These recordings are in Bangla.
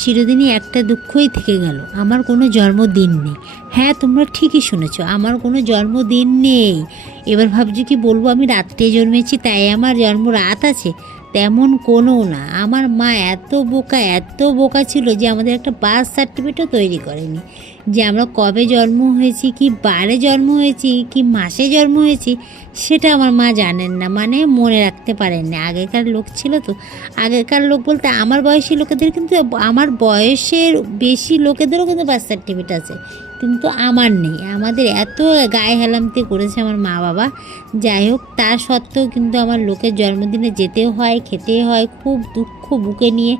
চিরদিনই একটা দুঃখই থেকে গেল, আমার কোনো জন্মদিন নেই। হ্যাঁ, তোমরা ঠিকই শুনেছো, আমার কোনো জন্মদিন নেই। এবার ভাবছি কি বলবো, আমি রাত্রে জন্মেছি তাই আমার জন্ম রাত আছে? তেমন কোনো না। আমার মা এত বোকা ছিল যে আমাদের একটা বার্থ সার্টিফিকেটও তৈরি করেনি, যে আমরা কবে জন্ম হয়েছি, কি বারে জন্ম হয়েছি, কি মাসে জন্ম হয়েছি, সেটা আমার মা জানেন না, মানে মনে রাখতে পারেন না। আগেকার লোক ছিল তো, আগেকার লোক বলতে আমার বয়সী লোকেদের, কিন্তু আমার বয়সের বেশি লোকেদেরও কিন্তু বার্থ সার্টিফিকেট আছে, কিন্তু আমার নেই। আমাদের এত গায়ে হেলামতে করেছে আমার মা বাবা। যাই হোক, তা সত্ত্বেও কিন্তু আমার লোকের জন্মদিনে যেতেও হয়, খেতে হয়, খুব দুঃখ বুকে নিয়ে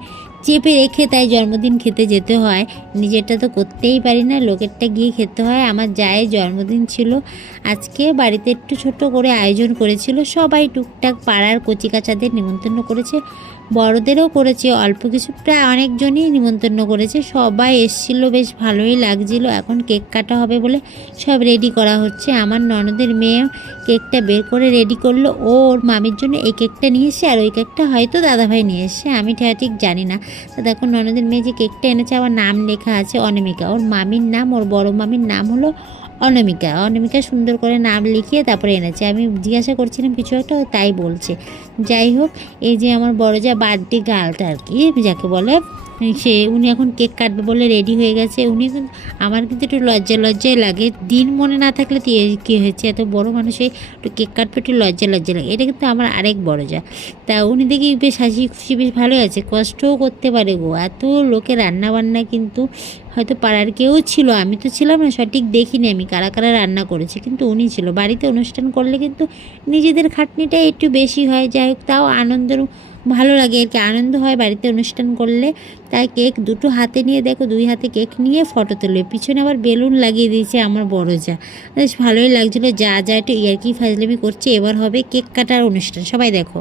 চেপে রেখে তাই জন্মদিন খেতে যেতে হয়। নিজেরটা তো করতেই পারি না, লোকেরটা গিয়ে খেতে হয়। আমার জায়ের জন্মদিন ছিল আজকে, বাড়িতে একটু ছোট করে আয়োজন করেছিল, সবাই টুকটাক পাড়ার কচিকাচাদের নিমন্ত্রণ করেছে, বড়দেরও করেছে অল্প কিছু, প্রায় অনেকজনই নিমন্ত্রণ করেছে। সবাই এসেছিলো, বেশ ভালোই লাগছিল। এখন কেক কাটা হবে বলে সব রেডি করা হচ্ছে। আমার ননদের মেয়ে কেকটা বের করে রেডি করলো, ও ওর মামির জন্য এই কেকটা নিয়ে এসে, আর ওই কেকটা হয়তো দাদাভাই নিয়ে এসছে, আমি ঠিক জানি না। তো দেখো ননদের মেয়ে যে কেকটা এনেছে, আমার নাম লেখা আছে অনামিকা, ওর মামির নাম, ওর বড় মামির নাম হলো অনামিকা। অনামিকা সুন্দর করে নাম লিখিয়ে তারপরে এনেছে। আমি জিজ্ঞাসা করছিলাম কিছু একটা, ও তাই বলছে। যাই হোক, এই যে আমার বড় যা বার্থডে গার্লটা আর কি যাকে বলে, উনি এখন কেক কাটবে বলে রেডি হয়ে গেছে। উনি কিন্তু, আমার কিন্তু একটু লজ্জায় লাগে, দিন মনে না থাকলে কী হয়েছে, এত বড় মানুষে একটু কেক কাটবে একটু লজ্জা লাগে। এটা কিন্তু আমার আরেক বড় যা, তা উনি দেখি বেশ হাসি খুশি, বেশ ভালোই আছে, কষ্টও করতে পারে গো। এত লোকে রান্না বান্না কিন্তু হয়তো পাড়ার কেউ ছিল, আমি তো ছিলাম না, সঠিক দেখিনি আমি কারা কারা রান্না করেছে, কিন্তু উনি ছিল। বাড়িতে অনুষ্ঠান করলে কিন্তু নিজেদের খাটনিটা একটু বেশি হয়। যাই হোক, তাও আনন্দের ভালো লাগে আর কি, আনন্দ হয় বাড়িতে অনুষ্ঠান করলে। তাই কেক দুটো হাতে নিয়ে, দেখো দুই হাতে কেক নিয়ে ফটো তুলে, পিছনে আবার বেলুন লাগিয়ে দিয়েছে আমার বড় যা, বেশ ভালোই লাগছিলো। যা একটু ইয়ার্কি ফাজলামি করছে। এবার হবে কেক কাটার অনুষ্ঠান, সবাই দেখো।